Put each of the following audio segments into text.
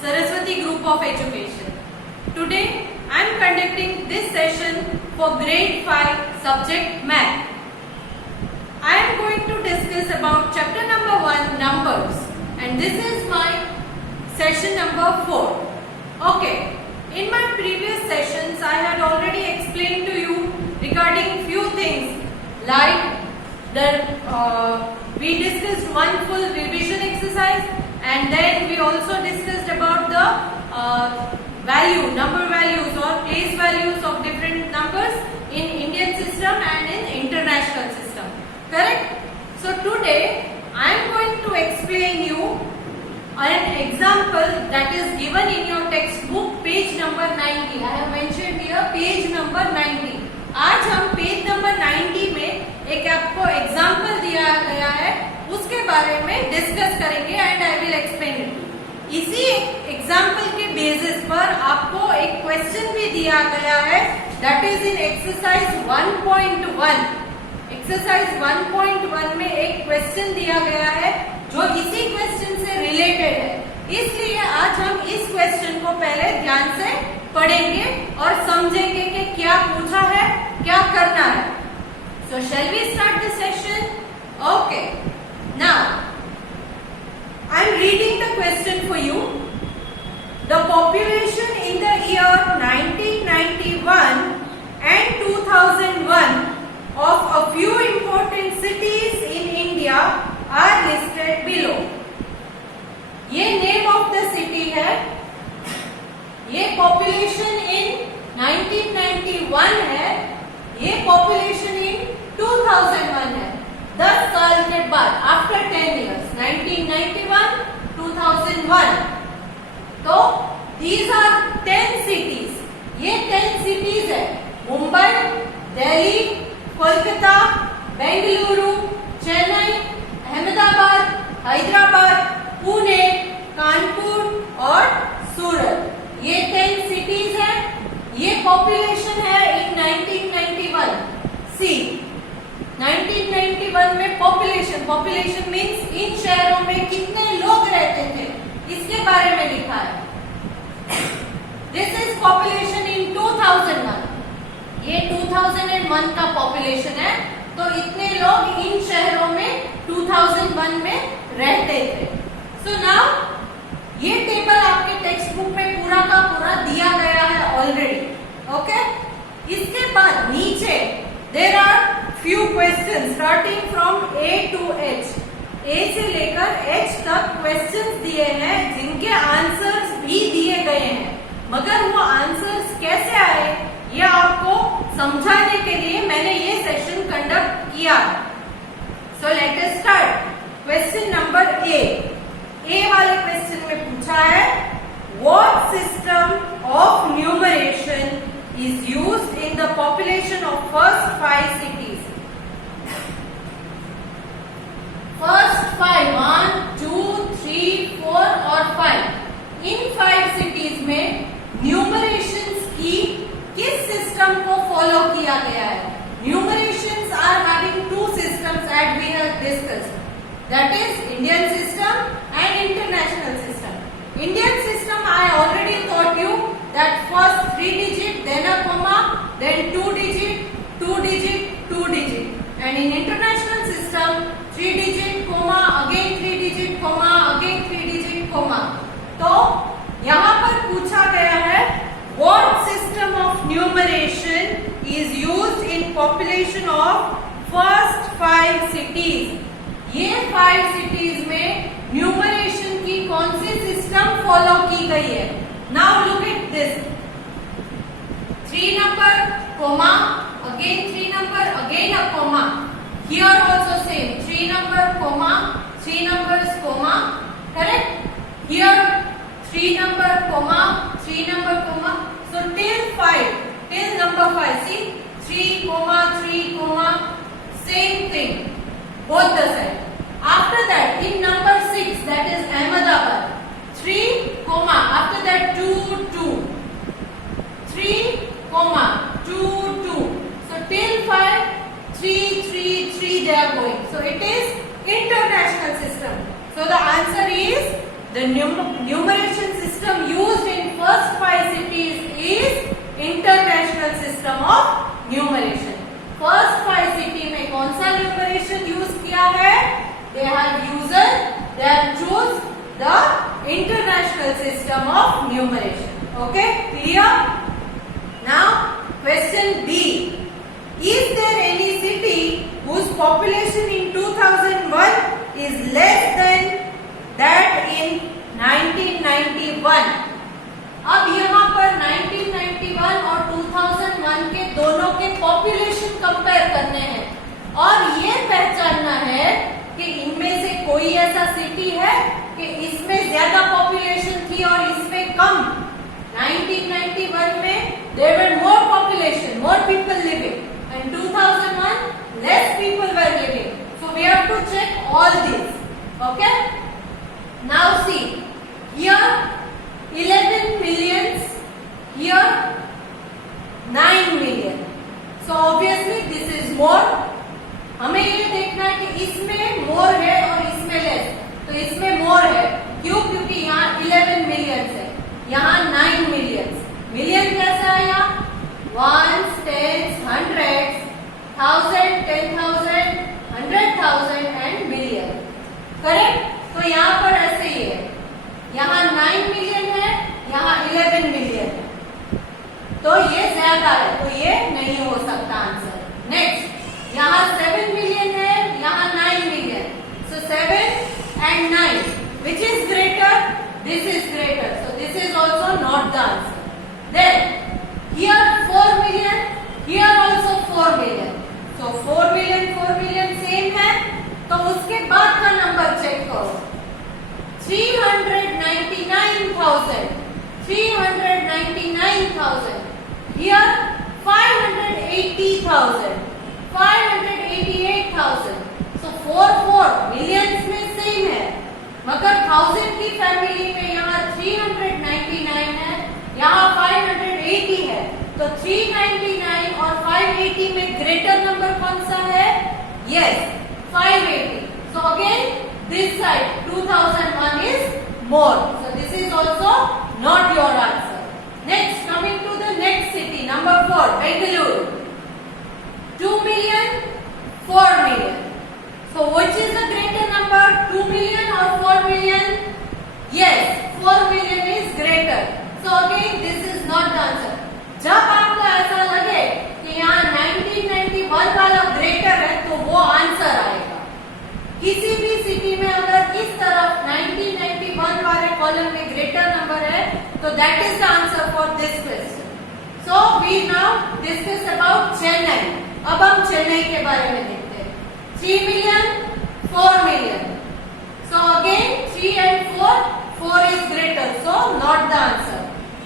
Saraswati Group of Education. Today I am conducting this session for grade 5 subject math. I am going to discuss about chapter number 1 numbers, and this is my session number 4. Okay, in my previous sessions I had already explained to you regarding few things like we discussed one full revision exercise, and then we also discussed about the number values or place values of different numbers in Indian system and in international system. Correct? So today I am going to explain you an example that is given in your textbook, page number 90. I have mentioned here page number 90. आज हम page number 90 में एक आपको example दिया गया है, उसके बारे में डिस्कस करेंगे and I will explain it. इसी एग्जाम्पल के बेसिस पर आपको एक क्वेश्चन भी दिया गया है, that is in exercise 1.1। Exercise 1.1 में एक क्वेश्चन दिया गया है जो इसी क्वेश्चन से रिलेटेड है, इसलिए आज हम इस क्वेश्चन को पहले ध्यान से पढ़ेंगे और समझेंगे कि क्या पूछा है, क्या करना है। So shall we start the session? Okay. Now I am reading the question for you. The population in the year 1991 and 2001 of a few important cities in India are listed below. ये name of the city है, ये population in 1991 है, ये population in 2001 है। 10 साल के बाद, after 10 years, 1991, 2001। तो these are 10 cities। ये 10 cities है, मुंबई, दिल्ली, कोलकाता, बेंगलुरु, चेन्नई, अहमदाबाद, हैदराबाद, पुणे, कानपुर और सूरत। ये 10 सिटीज है, ये पॉपुलेशन है इन 1991। सी 1991 में पॉपुलेशन मीन्स इन शहरों में कितने लोग रहते थे, इसके बारे में लिखा है। This is population in 2001। ये 2001 का पॉपुलेशन है, तो इतने लोग इन शहरों में 2001 में रहते थे। सो नाउ ये टेबल आपके टेक्स्ट बुक में पूरा का पूरा दिया गया है ऑलरेडी। ओके, इसके बाद नीचे there are few question starting from A to H. A से लेकर एच तक क्वेश्चंस दिए हैं जिनके आंसर्स भी दिए गए हैं, मगर वो आंसर्स कैसे आए ये आपको समझाने के लिए मैंने ये सेशन कंडक्ट किया। So let us start. Question number A वाले क्वेश्चन में पूछा है, what system of numeration is used in the population of first 5 cities? First 5, 1, 2, 3, 4 और 5, इन 5 cities में न्यूमरेशंस की किस सिस्टम को फॉलो किया गया है? न्यूमरेशंस are having 2 systems as we have discussed, that is Indian system and international system. Indian system I already taught you that first 3 digit, then a comma, then 2 digit, 2 digit, 2 digit, and in international system 3 digit, comma, again 3 digit, comma, again 3 digit, comma. तो यहाँ पर पूछा गया है what system of numeration is used in population of first 5 cities? ये 5 cities में numeration की कौन सी सिस्टम फॉलो की गई है? Now look at this, 3 number comma, again 3 number, again a comma, here also same 3 number comma, 3 numbers comma, correct? Here 3 number comma, 3 number comma, so till 5, till number 5, see 3 comma 3 comma, same thing both the side. After that in number 6, that is Ahmedabad, 3 comma, after that 2 2, 3 comma 2 2, so till 5 3 3 3 they are going, so it is international system. So the answer is the numeration system numeration. First 5 city में कौन सा numeration use किया है? They have choose the international system of numeration. Okay, clear? Now question B, is there any city whose population in 2001 is less than that in 1991? अब यहाँ पर 1991 और 2001 के दोनों के पॉपुलेशन कंपेयर करने हैं और ये पहचानना है कि इनमें से कोई ऐसा सिटी है कि इसमें ज्यादा पॉपुलेशन थी और इसमें कम। 1991 में there were more population, more people living, and 2001 less people were living. So we have to check all these. Okay? Now see, here 11 millions, here 9 million. So obviously this is more. हमें ये देखना है कि इसमें more है और इसमें less. तो इसमें more है, क्यों? क्योंकि यहाँ 11 millions है, यहाँ 9 millions. मिलियन कैसा है यहाँ? Ones, tens, hundreds, thousand, 10,000, 100,000 and million. Correct? तो यहाँ पर ऐसे ही है, यहाँ 9 मिलियन है, यहाँ 11 मिलियन है, तो ये ज्यादा है, तो ये नहीं हो सकता आंसर। नेक्स्ट, यहाँ 7 मिलियन है, यहाँ 9 million, so 7 and 9, which is greater? This is greater, so this is also not the answer. Then here 4 million, here also 4 million, so 4 million same है, तो उसके बाद का नंबर चेक करो। 399,000, here 580,000, 588,000, so 4 millions में same है, मगर 1000 की फैमिली में यहाँ 399 है, यहाँ 580 है, तो 399 और 580 में ग्रेटर नंबर कौन सा है? Yes, 580. So again this side 2001 is more, so this is also not your answer. Next, coming to the next city, number 4, Bengaluru. 2 million, 4 million. So which is the greater number, 2 million or 4 million? Yes, 4 million is greater. So again this is not the answer. जब आपको ऐसा लगे कि यहाँ 1991 वाला greater है तो वो आंसर आएगा। किसी भी सिटी में अगर इस तरफ 1991 वाले कॉलम में ग्रेटर नंबर है तो that is the answer for this question. So we now discuss about Chennai. अब हम चेन्नई के बारे में देखते हैं। 3 million, 4 million. So again 3 and 4 is greater, so not the answer.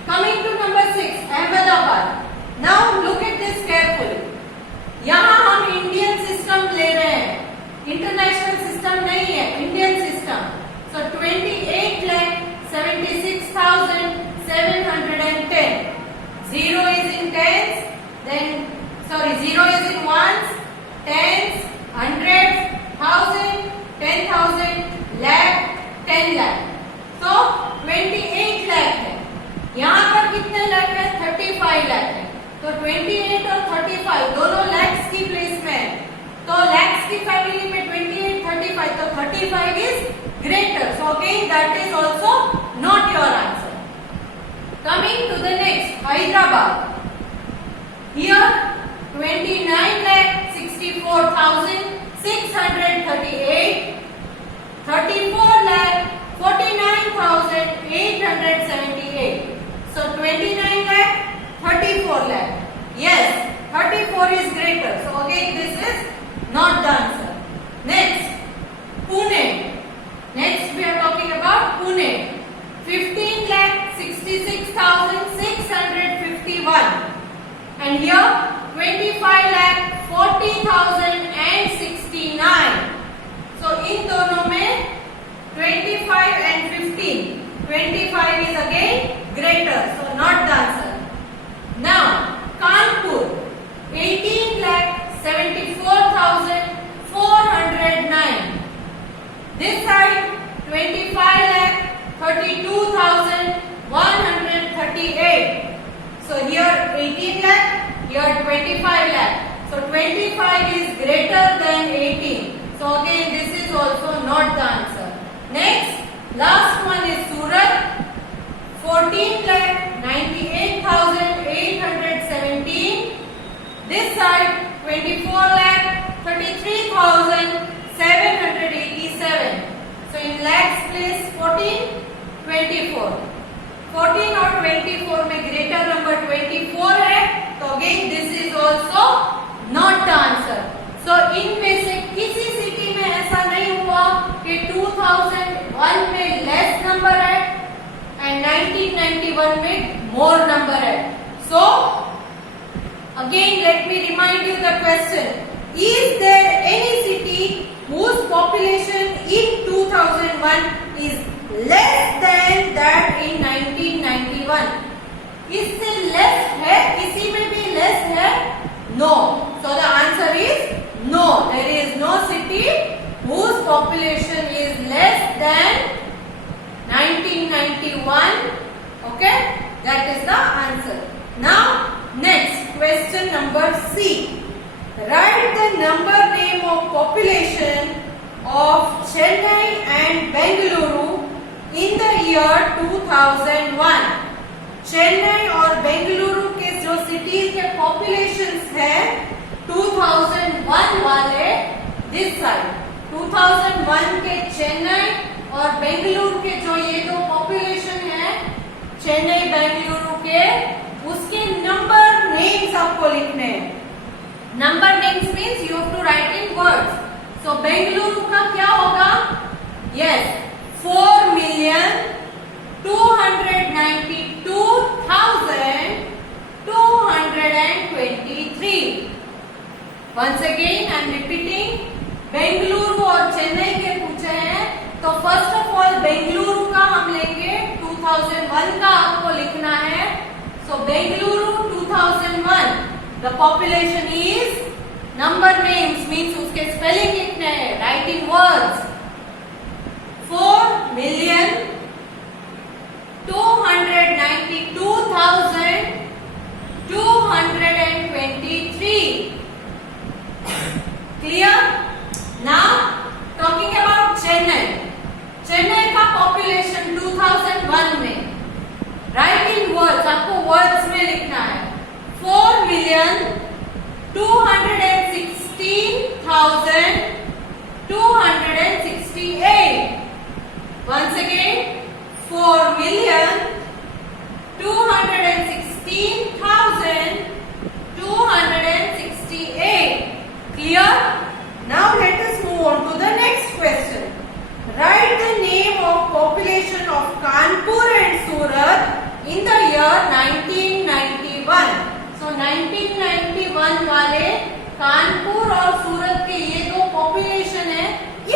Coming to number 6, Ahmedabad. Now look at this carefully. यहाँ हम Indian system ले रहे हैं, इंटरनेशनल सिस्टम नहीं है, Indian system. So 28,76,710. 0 is in tens, then 0 is in ones, tens, hundreds, thousand, 10,000, lakh, 10 lakh. So 28 lakh है। यहाँ पर कितने लाख है? 35 लाख है। तो 28 और 35 दोनों लैक्स की प्लेस में है, तो लैक्स की फैमिली में 28, 35, तो 35 is greater, so again that is also not your answer. Coming to the next, Hyderabad. Here 29,64,638, 34,49,878. So 29 lakh, 34 lakh. Yes, 34 is greater. So again this is not the answer. Next, Pune. Next we are talking about Pune. 15,66,651. And here 25,40,069. So in दोनों में 25 and 15. 25 is again greater, so not the answer. Now, Kanpur, 18,74,409. This side, 25,32,138. So here 18 lakh, here 25 lakh. So 25 is greater than 18. So again this is also not the answer. Next, last one is Surat. 14,98,817. This side 24,33,787. So in lakhs place 14, 24. 14 और 24 में greater number 24 है, तो again this is also not the answer. So इनमें से किसी city में ऐसा नहीं हुआ कि 2001 में less number है and 1991 में more number है. So again let me remind you the question. Is there any city whose population in 2001 is less than that in 1991? इससे less है, किसी में भी less है? No. So the answer is no. There is no city whose population is less than 1991. Okay, that is the answer. Now next question number C. Write the number name of population of Chennai and Bengaluru in the year 2001. Chennai और बेंगलुरु के जो cities के populations है 2001 वाले this side 2001 के चेन्नई और बेंगलुरु के जो ये दो पॉपुलेशन है चेन्नई बेंगलुरु के उसके नंबर नेम्स आपको लिखने हैं. Number names means you have to write in words. So Bengaluru का क्या होगा? Yes 4,292,223. Once again I am repeating. Bengaluru और चेन्नई के पूछे हैं तो फर्स्ट ऑफ ऑल बेंगलुरु का हम लेंगे 2001 का आपको लिखना है. So Bengaluru 2001 the population is number names means उसके स्पेलिंग लिखने हैं. Write in words 4,292,223. Clear? Now talking about Chennai. Chennai का पॉपुलेशन 2001 में राइट इन वर्ड्स आपको वर्ड्स में लिखना है 4,216,268. Once again 4,216,268. Clear? Now let us move on to the next question. Write the name of population of Kanpur and Surat in the year 1991. So 1991 वाले कानपुर और सूरत के ये दो पॉपुलेशन है,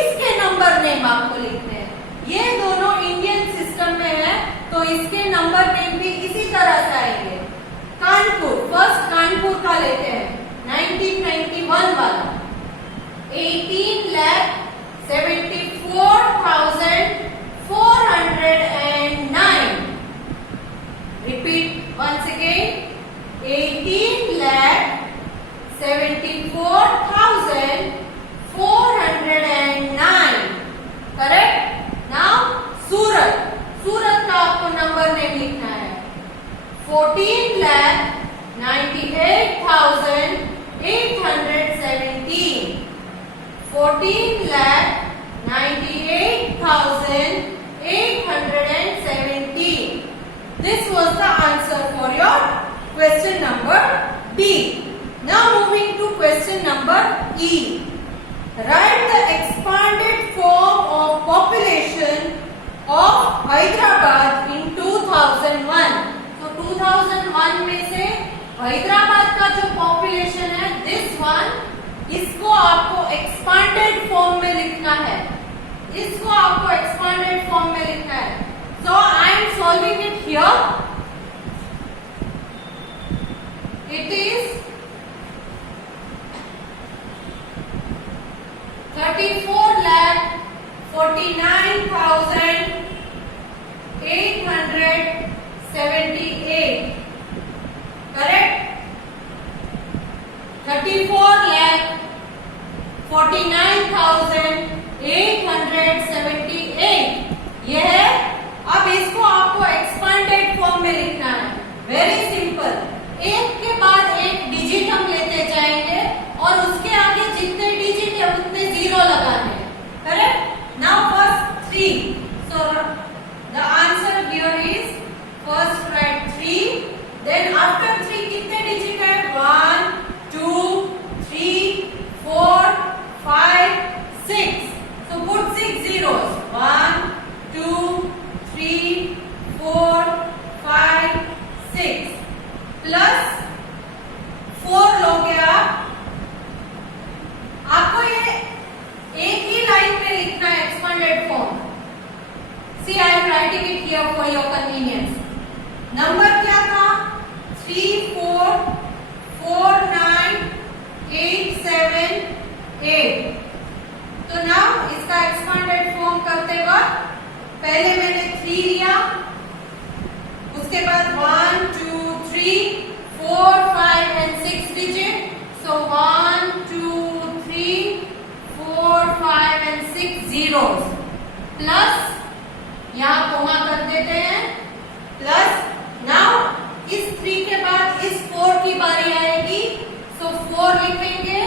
इसके नंबर नेम आपको लिखने हैं. ये दोनों इंडियन सिस्टम में है तो इसके नंबर नेम भी इसी तरह से आएंगे. कानपुर फर्स्ट कानपुर का लेते हैं 1991 वाला 18,74,409. Repeat once again 18,74,409. Correct? Now सूरत का आपको नंबर नेम लिखना है 14,98,817. 14,98,817. This was the answer for your question number B. Now moving to question number E. Write the expanded form of population of Hyderabad in 2001. So 2001 में से हैदराबाद का जो population है this one, इसको आपको एक्सपांडेड फॉर्म में लिखना है. इसको आपको एक्सपांडेड फॉर्म में लिखना है. So I am solving it here. It is 34,49,878. Correct? 34,49,878 ये है। अब इसको आपको एक्सपांडेड फॉर्म में लिखना है। वेरी सिंपल, एक के बाद एक डिजिट हम लेते जाएंगे और उसके आगे जितने डिजिट है उतने जीरो लगाने हैं। Correct? Now first 3, so the answer here is first write 3, then after 3 कितने डिजिट है? 1 2 3 4 5 6, so put 6 zeros, 1 2 3 4 5 6 प्लस 4 लोगे आप। आपको ये एक ही लाइन में लिखना है expanded form. See I am writing it here for your convenience. Number क्या था? 3 4 4 9 8 7 8। तो नाउ इसका एक्सपांडेड फॉर्म करते वक्त पहले मैंने 3 लिया, उसके बाद 1 2 3 4 5 and 6 digit, so 1 2 3 4 5 and 6 zeros plus यहाँ कोमा कर देते हैं प्लस। नाउ इस 3 के बाद इस 4 की बारी आएगी, सो 4 लिखेंगे।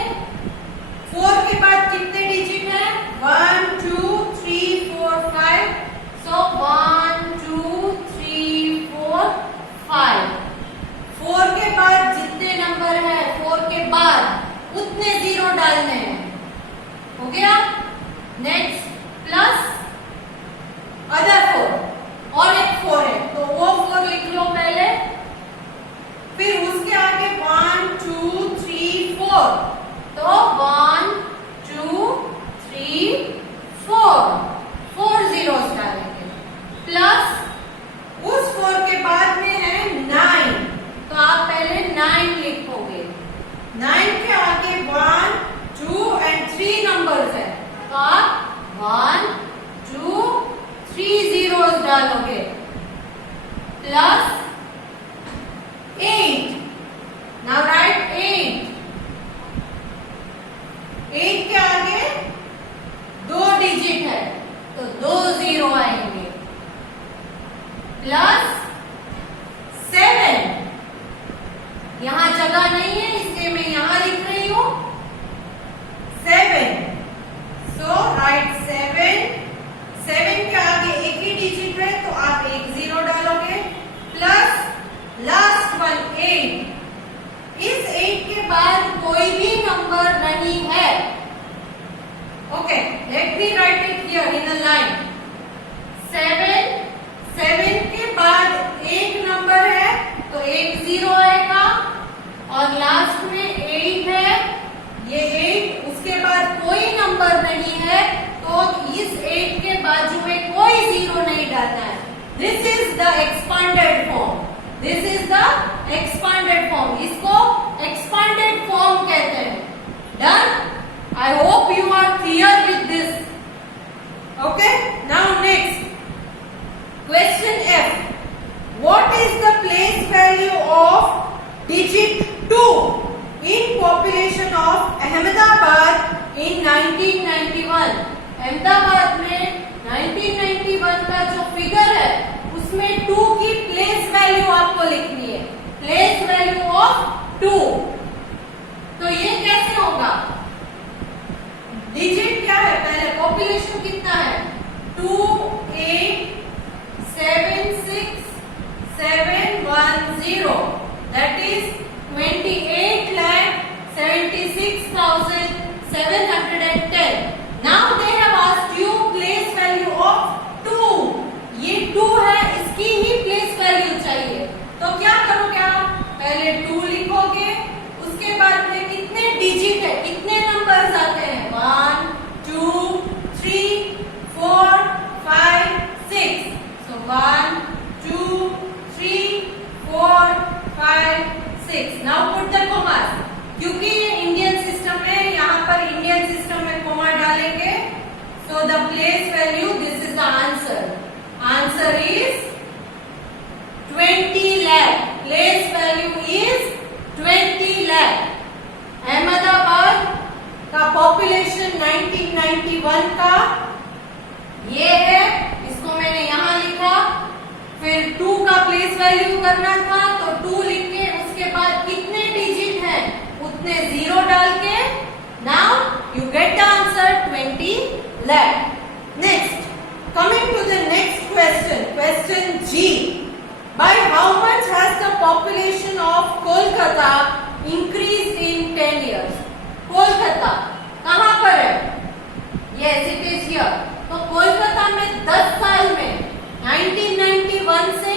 4 के बाद कितने डिजिट है? 1 2 3 4 5, सो 1 2 3 4 5। 4 के बाद जितने नंबर है 4 के बाद उतने जीरो डालने हैं। हो गया? नेक्स्ट प्लस अदर 4 और एक 4 है तो वो 4 लिख लो पहले, फिर उसके आगे 1 2 3 4, तो 1 2 3 4 zeros डालेंगे प्लस उस 4 के बाद में है 9, तो आप पहले 9 लिखोगे। 9 के आगे 1 2 and 3 नंबर्स है, तो आप 1 2 3 zeros डालोगे प्लस 8। Now right 8। 8 के आगे 2 डिजिट है तो 2 जीरो आएंगे प्लस 7। यहां जगह नहीं है इसलिए मैं यहां लिख रही हूं 7, सो राइट 7। 7 के आगे एक ही डिजिट है तो आप 1 जीरो डालोगे प्लस लास्ट वन 8। इस 8 के बाद कोई भी नंबर नहीं है। Okay, let me right it here in a line. 7 के बाद एक नंबर है तो 1 जीरो आएगा और लास्ट में 8 है, ये 8। उसके बाद कोई नंबर नहीं है तो इस 8 के बाजू में कोई जीरो नहीं डालना है। This is the expanded form. This is the expanded form. इसको एक्सपांडेड फॉर्म कहते हैं। Done? I hope you are clear with this. Okay, now next question F. What is the place value of digit 2 in population of Ahmedabad in 1991? Ahmedabad में 1991 का जो figure है उसमें 2 की place value आपको लिखनी है। Place value of 2। तो ये कैसे होगा? डिजिट क्या है? पहले पॉपुलेशन कितना है? 2 8 7 6 7 1 0, that is 28,76,710. Now they have asked you place value of 2. ये 2 है, इसकी ही प्लेस वैल्यू चाहिए। तो क्या करोगे आप? पहले 2 लिखोगे, उसके बाद में कितने डिजिट है, कितने नंबर्स आते हैं? 1 2 3 4 5 6, so 1 2 3 4 5 6। Now put the commas. क्योंकि ये इंडियन सिस्टम है, यहाँ पर इंडियन सिस्टम में कोमा डालेंगे, so the place value, this is the answer. Answer is 20 lakh. Place value is 20 lakh. 1991 का ये है, इसको मैंने यहाँ लिखा। फिर 2 का प्लेस वैल्यू करना था तो 2 लिख के उसके बाद कितने डिजिट है उतने 0 डाल के now you get the answer 20 lakh। Next, coming to the next question, question G. By how much has the population of Kolkata increased in 10 years? Kolkata कहाँ पर है? Yes, it is here. तो कोलकाता में 10 साल में 1991 से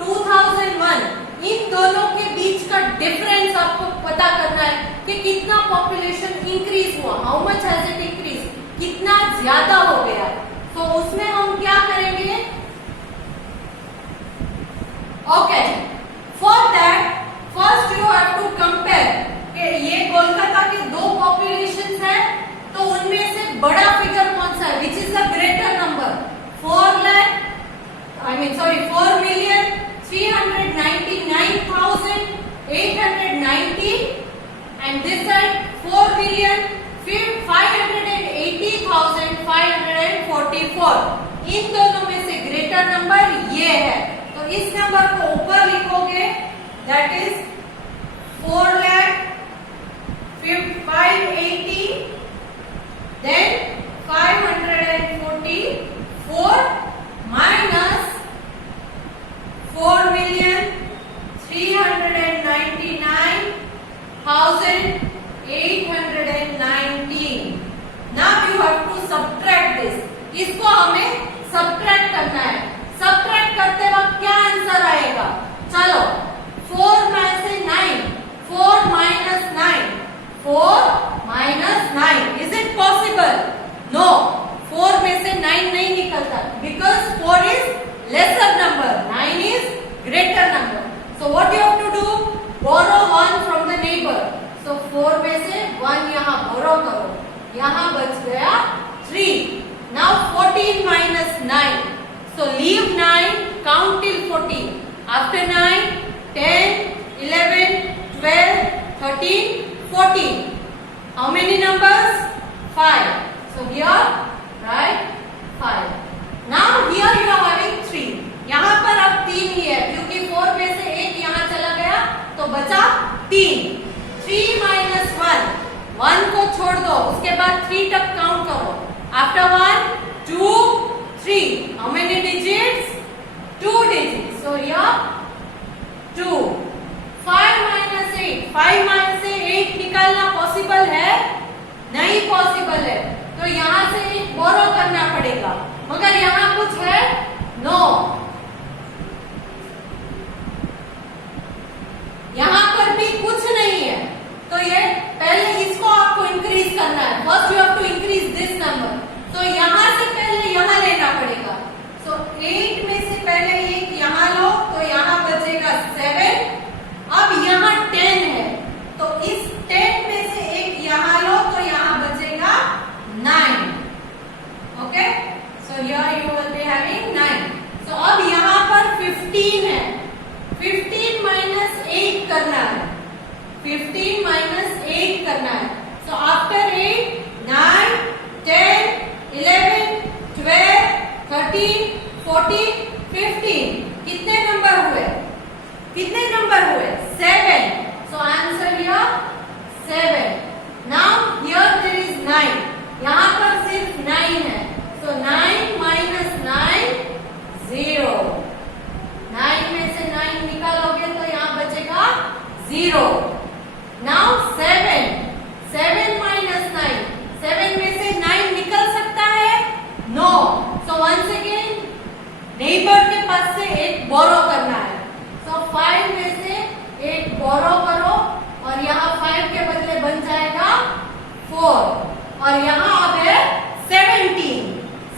2001 इन दोनों के बीच का डिफरेंस आपको पता करना है कि कितना पॉपुलेशन इंक्रीज हुआ, how much has it increase, कितना ज्यादा हो गया। तो उसमें हम क्या करेंगे? Okay, for that first you have to compare कि ये कोलकाता के 2 पॉपुलेशंस है तो उनमें से बड़ा फिगर कौन सा है, which is the greater number? 4,399,890 and this side 4,580,544। इन दोनों में से ग्रेटर नंबर ये है, तो इस नंबर को ऊपर लिखोगे, that is 4,580 then 544 minus 4,399,819। Now you have to subtract this। इसको हमें subtract करना है। subtract करते वक्त क्या आंसर आएगा? चलो 4 में से 9, 4 minus 9, 4 minus 9, is it possible? No, 4 में से 9 नहीं निकलता because 4 is lesser number, 9 is greater number। So what you have to do? Borrow 1 from the neighbor। So 4 में से 1 यहाँ borrow करो, यहाँ बच गया 3। Now 14 minus 9, so leave 9, count till 14, after 9, 10, 11, 12, 13, 14, how many numbers? 5। So here write 5। Now here you are having 3, यहाँ पर अब 3 ही है क्योंकि 4 में से 1 यहाँ चला गया तो बचा 3। 3 minus 1, 1 को छोड़ दो, उसके बाद 3 तक काउंट करो, after 1, 2, 3, how many digits? 2 digits, so here 2। 5 minus 8, 5 minus 8 निकालना पॉसिबल है? नहीं पॉसिबल है, तो यहाँ से एक बोरो करना पड़ेगा, मगर यहाँ कुछ है? नो, यहाँ पर भी कुछ नहीं है, तो ये पहले इसको आपको इंक्रीज करना है। First you have to increase this number, तो यहाँ से पहले यहाँ लेना पड़ेगा। सो 8 में से पहले एक यहाँ लो तो यहाँ बचेगा 7। अब यहाँ 10 है तो इस 10 में से एक यहाँ लो तो यहाँ बचेगा 9। Okay, so here you will be having 9। सो अब यहाँ पर 15 है, 15 minus 8 करना है, 15 minus 8 करना है। सो आफ्टर 8, 9, 10, 11, 12, 13, 14, 15, कितने नंबर हुए? कितने नंबर हुए? 7। So answer here 7। Now here there is 9, यहाँ पर सिर्फ 9 है, सो 9 minus 9, 0। 9 में से 9 निकालोगे तो यहाँ बचेगा 0। नाउ 7, 7 minus 9, 7 में से 9 निकल सकता है? No. So once again neighbour के पास से एक बोरो करना है, सो 5 में से एक बोरो करो और यहाँ 5 के बदले बन जाएगा 4 और यहाँ अब है 17।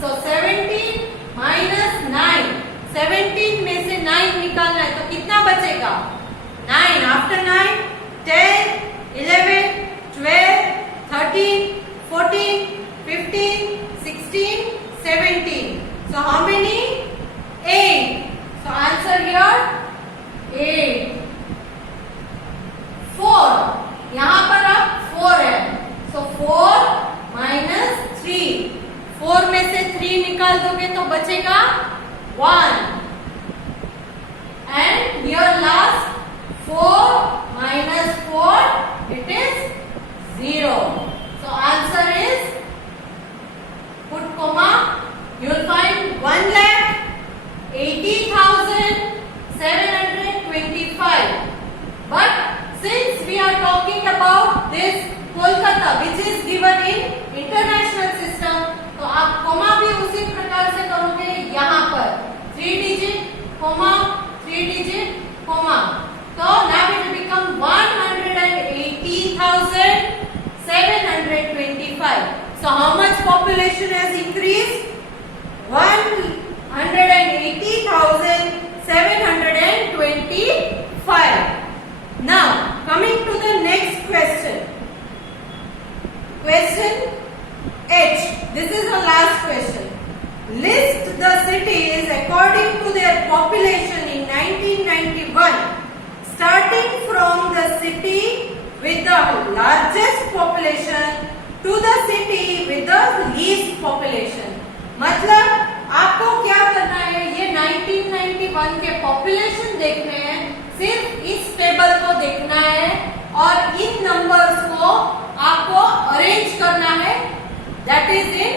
सो 17 minus 9, 17 में से 9 निकालना है तो कितना बचेगा? 9, after 9, 10, 11, 12, 13, 14, 15, 16, 17। So how many? 8. So answer here 8। 4, यहाँ पर अब 4 है, so 4 minus 3, 3 digit comma. So now it will become 180,725. So how much population has increased? 180,725. Now coming to the next question. Question H. This is the last question. List the cities according to their population in 1991, starting from the city with the largest population to the city with the least population. मतलब आपको क्या करना है, ये 1991 के population देखने हैं, सिर्फ इस टेबल को देखना है और इन नंबर्स को आपको अरेंज करना है, that is in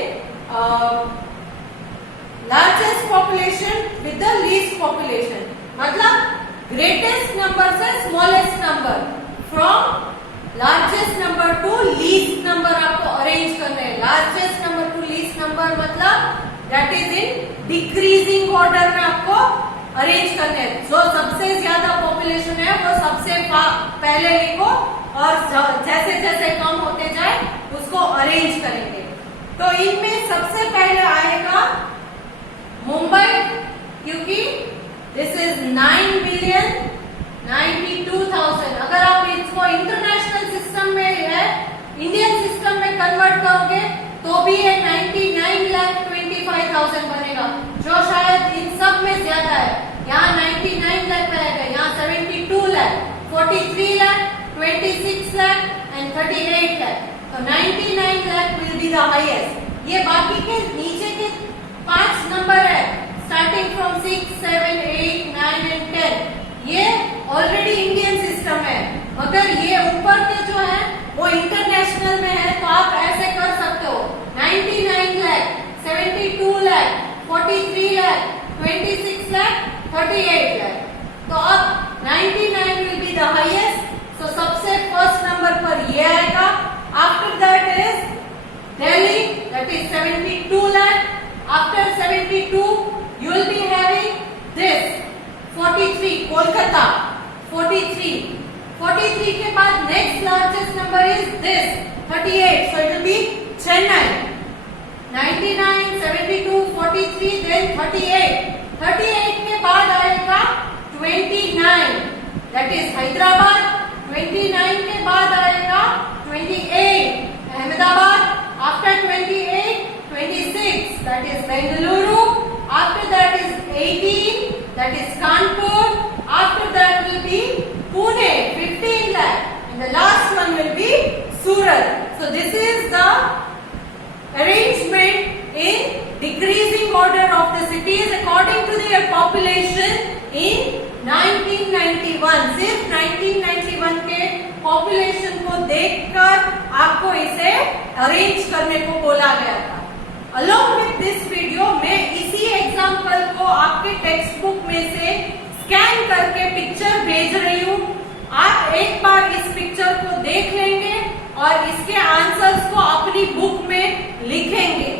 largest population with the least population. मतलब ग्रेटेस्ट नंबर से smallest number, from largest number to least number आपको अरेंज करना है. Largest number to least number मतलब that is in decreasing order में आपको अरेंज करना है. जो सबसे ज्यादा पॉपुलेशन है वो सबसे पहले लिखो और जैसे जैसे कम होते जाए उसको अरेंज करेंगे. तो इनमें सबसे पहले आएगा मुंबई, क्योंकि दिस इज 9,092,000. अगर आप इसको इंटरनेशनल सिस्टम में है, इंडियन सिस्टम में कन्वर्ट करोगे तो भी ये 99,25,000 बनेगा, जो शायद इन सब में ज्यादा है. यहाँ 99 लाख रहेगा, यहाँ 72 लाख, 43 लाख, 26 लाख एंड 38 लाख. तो 99 lakh will be the highest. ये बाकी के नीचे के 5 नंबर है, स्टार्टिंग फ्रॉम 6, 7, 8, 9 एंड 10. ये ऑलरेडी इंडियन सिस्टम है, मगर ये ऊपर के जो है वो इंटरनेशनल में है. तो आप ऐसे कर सकते हो 99 लाख, 72 लाख, 43 लाख, 26 लाख, 38 लाख. तो अब 99 विल बी द हाईएस्ट. सो सबसे फर्स्ट नंबर पर ये आएगा. After that is Delhi, that is 72 lakh. After 72 you will be having this 43, Kolkata 43. 43 के बाद next largest number is this 38, so it will be Chennai. 99, 72, 43, then 38. 38 के बाद आएगा 29, that is Hyderabad. 29 के बाद आएगा 28, Ahmedabad. After 28, 26, that is Bengaluru. After that is 18, that is Kanpur. After that will be Pune, 15 lakh, and the last one will be Surat. So this is the arrangement in decreasing order of the cities according to their population in 1991. सिर्फ 1991 के population को देखकर आपको इसे arrange करने को बोला गया था. Along with this video, मैं इसी एग्जाम्पल को आपके टेक्स्ट बुक में से स्कैन करके पिक्चर भेज रही हूँ. आप एक बार इस पिक्चर को देख लेंगे और इसके आंसर्स को अपनी बुक में लिखेंगे.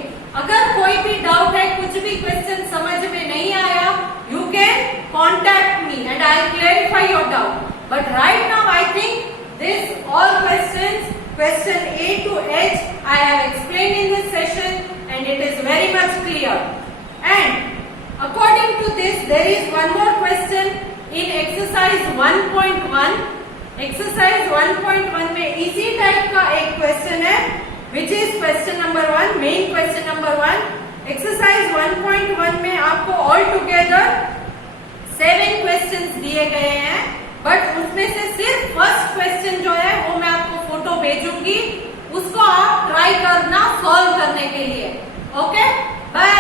अगर कोई भी डाउट है, कुछ भी क्वेश्चन समझ में नहीं आया, you can contact me and I'll clarify your doubt. But right now I think this all questions, question A to H, I have explained in this session and it is very much clear. And according to this, there is one more question in exercise 1.1. Exercise 1.1 में इसी type का एक question है, which is question number 1, main question number 1. Exercise 1.1 में आपको all together 7 questions दिए गए हैं, बट उसमें से सिर्फ फर्स्ट क्वेश्चन जो है वो मैं आपको फोटो भेजूंगी, उसको आप ट्राई करना सॉल्व करने के लिए. Okay, bye.